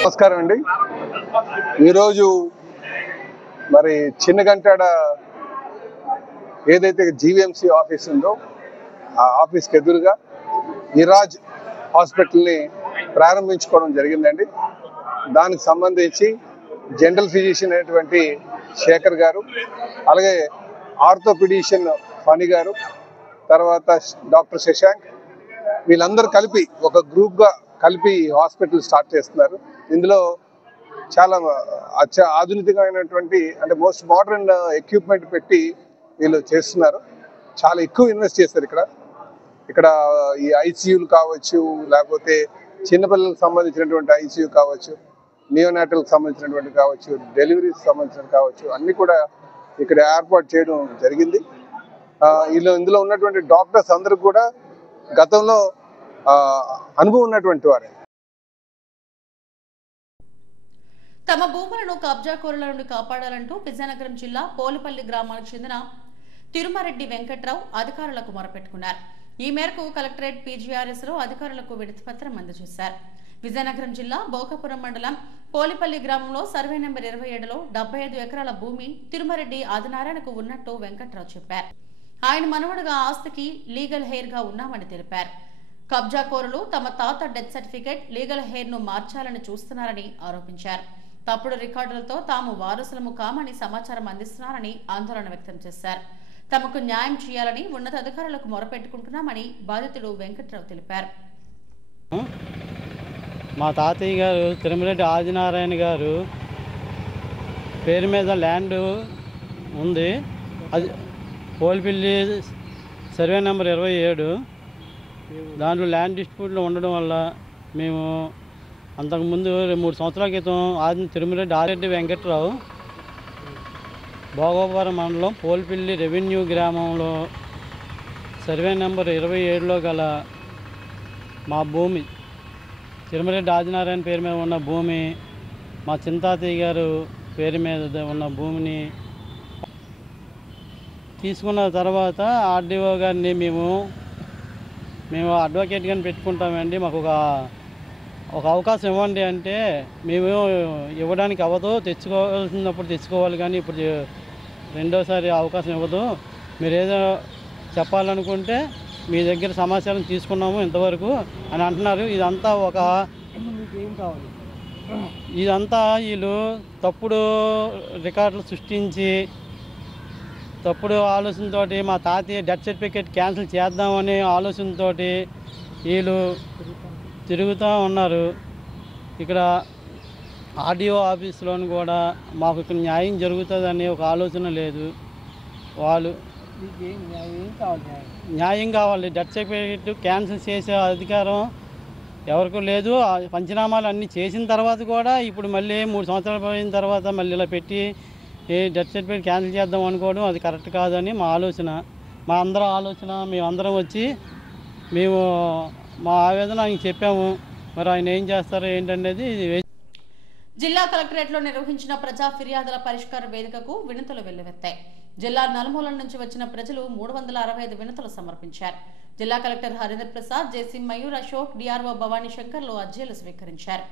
నమస్కారం అండి. ఈరోజు మరి చిన్నగంటాడ ఏదైతే జీవీఎంసీ ఆఫీస్ ఉందో ఆ ఆఫీస్కి ఎదురుగా ఇరాజ్ హాస్పిటల్ని ప్రారంభించుకోవడం జరిగిందండి. దానికి సంబంధించి జనరల్ ఫిజిషియన్ అయినటువంటి శేఖర్ గారు, అలాగే ఆర్థోపెడిషియన్ ఫణి గారు, తర్వాత డాక్టర్ శశాంక్, వీళ్ళందరూ కలిపి ఒక గ్రూప్గా కలిపి హాస్పిటల్ స్టార్ట్ చేస్తున్నారు. ఇందులో చాలా ఆధునికమైనటువంటి అంటే మోస్ట్ మోడర్న్ ఎక్విప్మెంట్ పెట్టి వీళ్ళు చేస్తున్నారు. చాలా ఎక్కువ ఇన్వెస్ట్ చేస్తారు ఇక్కడ ఈ ఐసీయూలు కావచ్చు, లేకపోతే చిన్నపిల్లలకు సంబంధించినటువంటి ఐసీయూ కావచ్చు, నియోనాటల్కి సంబంధించినటువంటి కావచ్చు, డెలివరీకి సంబంధించిన కావచ్చు, అన్నీ కూడా ఇక్కడ ఏర్పాటు చేయడం జరిగింది. ఇందులో ఉన్నటువంటి డాక్టర్స్ అందరూ కూడా గతంలో అనుభవం ఉన్నటువంటి వారే. తమ భూములను కబ్జాకోరుల నుండి కాపాడాలంటూ విజయనగరం జిల్లా పోలిపల్లి గ్రామానికి చెందిన తిరుమారెడ్డి వెంకట్రావు అధికారులకు మొరపెట్టుకున్నారు. ఈ మేరకు కలెక్టరేట్ పీజీఆర్ఎస్ లో అధికారులకు వినతిపత్రం అందజేశారు. విజయనగరం జిల్లా భోగాపురం మండలం పోలిపల్లి గ్రామంలో సర్వే నెంబర్ 27లో 75 ఎకరాల భూమి తిరుమరెడ్డి ఆదినారాయణకు ఉన్నట్టు వెంకట్రావు చెప్పారు. ఆయన మనవడుగా ఆస్తికి లీగల్ హెయిర్ గా ఉన్నామని తెలిపారు. కబ్జాకోరులు తమ తాత డెత్ సర్టిఫికేట్ లీగల్ హెయిర్ ను మార్చాలని చూస్తున్నారని ఆరోపించారు. తప్పుడు రికార్డులతో తాము వారసులము కామని సమాచారం అందిస్తున్నారని ఆందోళన వ్యక్తం చేశారు. తమకు న్యాయం చేయాలని ఉన్నతాధికారులకు మొరపెట్టుకుంటున్నామని బాధితుడు వెంకట్రావు తెలిపారు. మా తాతయ్య గారు తిరుమలరెడ్డి ఆదినారాయణ గారు పేరు మీద ల్యాండ్ ఉంది. అది పోలిపల్లి సర్వే నెంబర్ 27. దాంట్లో ల్యాండ్ డిస్ప్యూట్లో ఉండడం వల్ల మేము అంతకుముందు 3 సంవత్సరాల క్రితం తిరుమలరెడ్డి ఆదిరెడ్డి వెంకట్రావు భోగాపురం మండలం పోలిపల్లి రెవెన్యూ గ్రామంలో సర్వే నెంబర్ 27లో గల మా భూమి తిరుమలరెడ్డి ఆదినారాయణ పేరు మీద ఉన్న భూమి మా చింతాతయ్య గారు పేరు మీద ఉన్న భూమిని తీసుకున్న తర్వాత ఆర్డీఓ గారిని మేము అడ్వకేట్గాని పెట్టుకుంటామండి, మాకు ఒక అవకాశం ఇవ్వండి అంటే మేము ఇవ్వడానికి అవ్వదు, తెచ్చుకోవాల్సినప్పుడు తెచ్చుకోవాలి కానీ ఇప్పుడు రెండోసారి అవకాశం ఇవ్వదు, మీరు ఏదో చెప్పాలనుకుంటే మీ దగ్గర సమాచారం తీసుకున్నాము ఇంతవరకు అని అంటున్నారు. ఇదంతా వీళ్ళు తప్పుడు రికార్డులు సృష్టించి తప్పుడు ఆలోచనతో మా తాతయ్య డెత్ సర్టిఫికేట్ క్యాన్సిల్ చేద్దామనే ఆలోచనతో వీళ్ళు తిరుగుతూ ఉన్నారు. ఇక్కడ ఆర్డీఓ ఆఫీస్లోని కూడా మాకు ఇక్కడ న్యాయం జరుగుతుందని ఒక ఆలోచన లేదు. వాళ్ళు న్యాయం కావాలి, డెత్ సర్టిఫికేట్ క్యాన్సిల్ చేసే అధికారం ఎవరికి లేదు. పంచనామాలు అన్నీ చేసిన తర్వాత కూడా ఇప్పుడు మళ్ళీ 3 సంవత్సరాలు పోయిన తర్వాత మళ్ళీ ఇలా పెట్టి డెత్ సర్టిఫికేట్ క్యాన్సిల్ చేద్దాం అనుకోవడం అది కరెక్ట్ కాదని మా ఆలోచన, మా అందరం ఆలోచన. మేమందరం వచ్చి మేము మా ఆవేదన ఆయనకి చెప్పాము. మరి ఆయన ఏం చేస్తారో ఏంటనేది. జిల్లా కలెక్టరేట్లో నిర్వహించిన ప్రజా ఫిర్యాదుల పరిష్కార వేదికకు వినతులు వెల్లువెత్తాయి. జిల్లా నలుమూలల నుంచి వచ్చిన ప్రజలు 365 వినతులు సమర్పించారు. జిల్లా కలెక్టర్ హరీందర్ ప్రసాద్, జేసీ మయూర్ అశోక్, డిఆర్ఓ భవానీ శంకర్లు అర్జీలు స్వీకరించారు.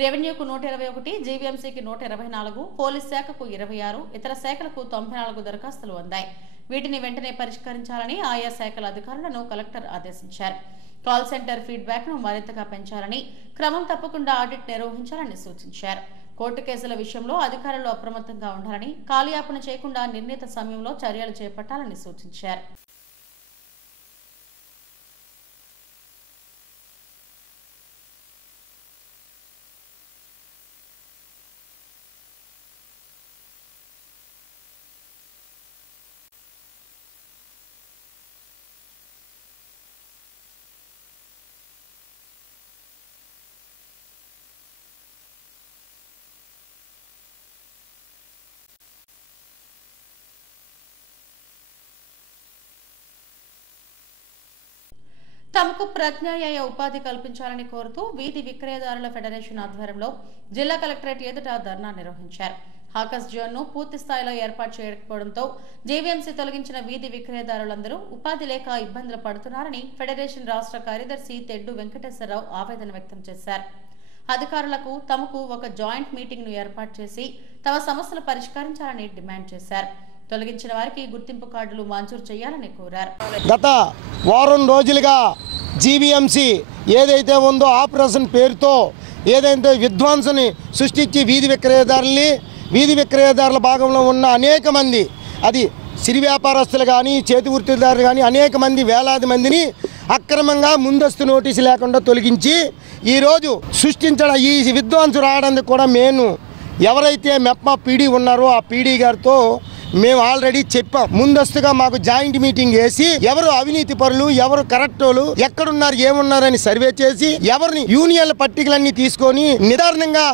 రెవెన్యూకు 121, జీవీఎంసీకి 124, పోలీస్ శాఖకు 26, ఇతర శాఖలకు 94 దరఖాస్తులు అందాయి. వీటిని వెంటనే పరిష్కరించాలని ఆయా శాఖల అధికారులను కలెక్టర్ ఆదేశించారు. కాల్ సెంటర్ ఫీడ్బ్యాక్ ను మరింతగా పెంచాలని, క్రమం తప్పకుండా ఆడిట్ నిర్వహించాలని సూచించారు. కోర్టు కేసుల విషయంలో అధికారులు అప్రమత్తంగా ఉండాలని, కాలయాపన చేయకుండా నిర్ణీత సమయంలో చర్యలు చేపట్టాలని సూచించారు. తమకు ప్రత్యామ్నాయ ఉపాధి కల్పించాలని కోరుతూ వీధి విక్రయదారుల ఫెడరేషన్ ఆధ్వర్యంలో జిల్లా కలెక్టరేట్ ఎదుట ధర్నా నిర్వహించారు. హాకస్ జోన్ ను పూర్తి స్థాయిలో ఏర్పాటు చేయకపోవడంతో జేవీఎంసీ తొలగించిన వీధి విక్రయదారులందరూ ఉపాధి లేక ఇబ్బందులు పడుతున్నారని ఫెడరేషన్ రాష్ట్ర కార్యదర్శి తెడ్డు వెంకటేశ్వరరావు ఆవేదన వ్యక్తం చేశారు. అధికారులకు తమకు ఒక జాయింట్ మీటింగ్ ను ఏర్పాటు చేసి తమ సమస్యలు పరిష్కరించాలని డిమాండ్ చేశారు. తొలగించిన వారికి గుర్తింపు కార్డులు మంజూరు చేయాలని కోరారు. గత వారం రోజులుగా జీవీఎంసీ ఏదైతే ఉందో ఆపరేషన్ పేరుతో ఏదైతే విధ్వంసని సృష్టించి వీధి విక్రయదారుల భాగంలో ఉన్న అనేక మంది, అది సిరి వ్యాపారస్తులు కానీ చేతి వృత్తిదారులు కానీ అనేక మంది, వేలాది మందిని అక్రమంగా ముందస్తు నోటీసు లేకుండా తొలగించి ఈరోజు సృష్టించడం, ఈ విధ్వంసం రావడానికి కూడా మేము ఎవరైతే మెప్మా పీడీ ఉన్నారో ఆ పీడీ గారితో మేము ఆల్రెడీ చెప్పాం. ముందస్తుగా మాకు జాయింట్ మీటింగ్ వేసి ఎవరు అవినీతి పరులు, ఎవరు కరెక్టోలు, ఎక్కడున్నారు ఏమున్నారని సర్వే చేసి ఎవరిని యూనియన్ల పట్టికలన్నీ తీసుకొని నిదానంగా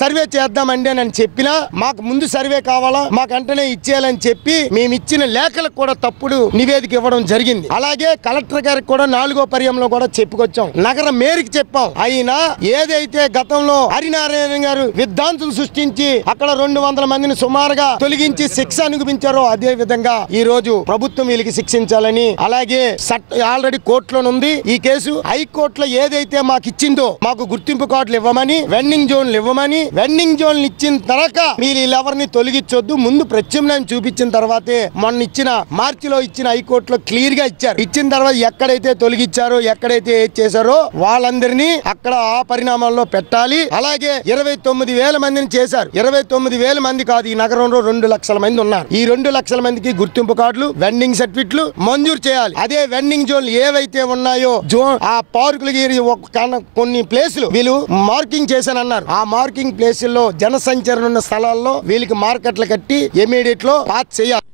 సర్వే చేద్దామండి అని చెప్పినా మాకు ముందు సర్వే కావాలా, మాకు వెంటనే ఇచ్చేయాలని చెప్పి మేము ఇచ్చిన లేఖలకు కూడా తప్పుడు నివేదిక ఇవ్వడం జరిగింది. అలాగే కలెక్టర్ గారికి కూడా 4వ పర్యంలో కూడా చెప్పుకొచ్చాం, నగర మేయర్కి చెప్పాం. అయినా ఏదైతే గతంలో హరినారాయణ గారు విధ్వంసం సృష్టించి అక్కడ 200 మందిని సుమారుగా తొలగించి శిక్ష అనుభవించారో అదే విధంగా ఈ రోజు ప్రభుత్వం వీళ్ళకి శిక్షించాలని, అలాగే ఆల్రెడీ కోర్టులో ఉంది ఈ కేసు. హైకోర్టులో ఏదైతే మాకు ఇచ్చిందో, మాకు గుర్తింపు కార్డులు ఇవ్వమని, వెండింగ్ జోన్లు ఇవ్వమని, వెండింగ్ జోన్లు ఇచ్చిన తర్వాత మీరు వీళ్ళెవరిని తొలగించొద్దు, ముందు ప్రత్యామ్నాయం చూపించిన తర్వాతే మొన్న ఇచ్చిన మార్చిలో ఇచ్చిన హైకోర్టులో క్లియర్ గా ఇచ్చారు. ఇచ్చిన తర్వాత ఎక్కడైతే తొలగించారో, ఎక్కడైతే ఏది చేశారో వాళ్ళందరినీ అక్కడ ఆ పరిణామాల్లో పెట్టాలి. అలాగే 29,000 మందిని చేశారు. 29,000 మంది కాదు, ఈ నగరంలో 2 లక్షల మంది ఉన్నారు. ఈ 2 లక్షల మందికి గుర్తింపు కార్డులు, వెండింగ్ సర్టిఫికెట్లు మంజూరు చేయాలి. అదే వెండింగ్ జోన్లు ఏవైతే ఉన్నాయో ఆ పార్కులకి కొన్ని ప్లేసులు వీళ్ళు మార్కింగ్ చేశానన్నారు. ఆ మార్కింగ్ ప్లేసుల్లో జనసంచారం ఉన్న స్థలాల్లో వీళ్ళకి మార్కెట్లు కట్టి ఇమీడియట్ లో పాస్ చేయాలి.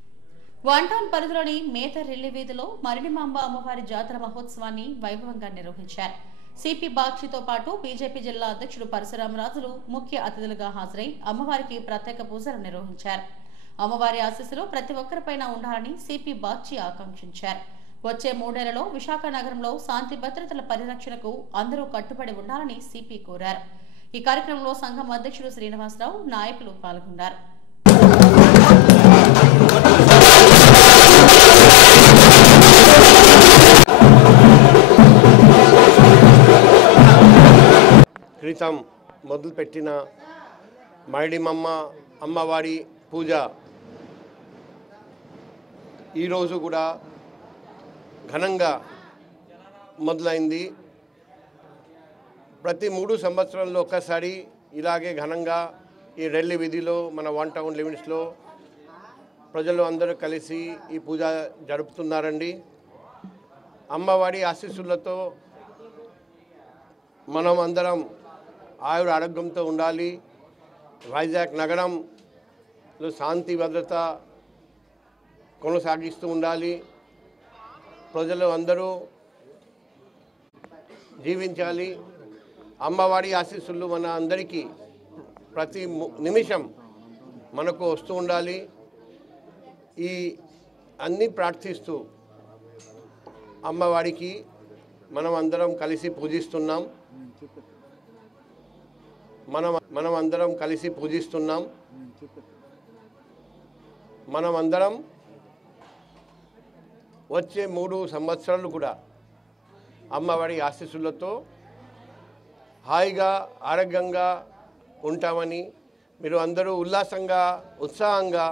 వన్ టౌన్ పరిధిలోని మేతర్ రిల్లీ వీధిలో మరిడిమాంబ అమ్మవారి జాతర మహోత్సవాన్ని వైభవంగా నిర్వహించారు. సిపి బాక్షితో పాటు బీజేపీ జిల్లా అధ్యక్షుడు పరశురామరాజులు ముఖ్య అతిథులుగా హాజరై అమ్మవారికి ప్రత్యేక పూజలు నిర్వహించారు. అమ్మవారి ఆశీస్సులు ప్రతి ఒక్కరిపైన ఉండాలని సిపి బాక్షి ఆకాంక్షించారు. వచ్చే 3 ఏళ్లలో విశాఖ నగరంలో శాంతి భద్రతల పరిరక్షణకు అందరూ కట్టుబడి ఉండాలని సిపి కోరారు. ఈ కార్యక్రమంలో సంఘం అధ్యక్షుడు శ్రీనివాసరావు, నాయకులు పాల్గొన్నారు. క్రితం మొదలుపెట్టిన మరిడిమమ్మ అమ్మవారి పూజ ఈరోజు కూడా ఘనంగా మొదలైంది. ప్రతి 3 సంవత్సరాల్లో ఒక్కసారి ఇలాగే ఘనంగా ఈ రెల్లి వీధిలో మన వన్ టౌన్ లిమిట్స్లో ప్రజలు అందరూ కలిసి ఈ పూజ జరుపుతున్నారండి. అమ్మవారి ఆశీస్సులతో మనం అందరం ఆయుర ఆరోగ్యంతో ఉండాలి. వైజాగ్ నగరంలో శాంతి భద్రత కొనసాగిస్తూ ఉండాలి. ప్రజలు అందరూ జీవించాలి. అమ్మవారి ఆశీస్సులు మన అందరికీ ప్రతి నిమిషం మనకు వస్తూ ఉండాలి. ఈ అన్నీ ప్రార్థిస్తూ అమ్మవారికి మనం అందరం కలిసి పూజిస్తున్నాం. మనం అందరం వచ్చే 3 సంవత్సరాలు కూడా అమ్మవారి ఆశీస్సులతో హాయిగా ఆరోగ్యంగా ఉంటామని, మీరు అందరూ ఉల్లాసంగా ఉత్సాహంగా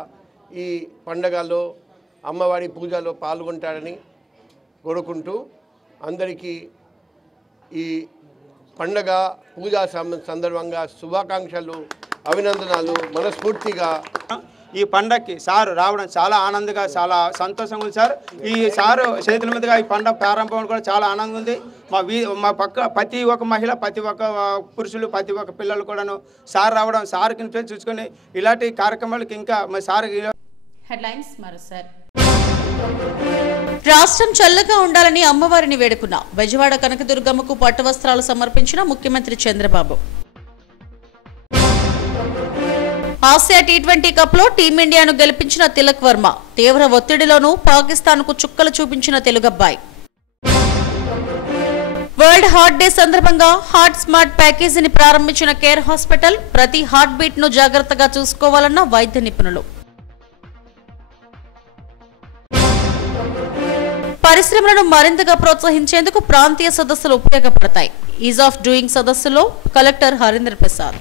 ఈ పండగలో అమ్మవారి పూజలో పాల్గొంటారని కోరుకుంటూ అందరికీ ఈ పండగ పూజా సందర్భంగా శుభాకాంక్షలు, అభినందనలు మనస్ఫూర్తిగా. ఈ పండగకి సార్ రావడం చాలా ఆనందంగా, చాలా సంతోషంగా ఉంది సార్. ఈ సారు చేతుల మీదుగా ఈ పండగ ప్రారంభం కూడా చాలా ఆనందంగా ఉంది. మా పక్క ప్రతి ఒక్క మహిళ, ప్రతి ఒక్క పురుషులు, ప్రతి ఒక్క పిల్లలు కూడాను సార్ రావడం, సార్కి చూసుకొని ఇలాంటి కార్యక్రమాలకి ఇంకా సార్. హెడ్లైన్స్ మరోసారి. రాష్ట్రం చల్లగా ఉండాలని అమ్మవారిని వేడుకున్న బెజవాడ కనకదుర్గమ్మకు పట్టు వస్త్రాలు సమర్పించిన ముఖ్యమంత్రి చంద్రబాబు. ఆసియా టీ20 కప్లో టీమిండియాను గెలిపించిన తిలక్ వర్మ. తీవ్ర ఒత్తిడిలోనూ పాకిస్తాన్కు చుక్కలు చూపించిన తెలుగబ్బాయి. వరల్డ్ హార్ట్ డే సందర్భంగా హార్ట్ స్మార్ట్ ప్యాకేజీని ప్రారంభించిన కేర్ హాస్పిటల్. ప్రతి హార్ట్ బీట్ ను జాగ్రత్తగా చూసుకోవాలన్న వైద్య నిపుణులు. పరిశ్రమలను మరింతగా ప్రోత్సహించేందుకు ప్రాంతీయ సదస్సులు ఉపయోగపడతాయి. ఈజ్ ఆఫ్ డూయింగ్ సదస్సులో కలెక్టర్ హరీంద్ర ప్రసాద్.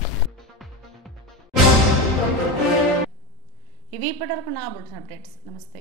ఇవి ఇప్పటివరకు నా బులెటిన్ అప్డేట్స్. నమస్తే.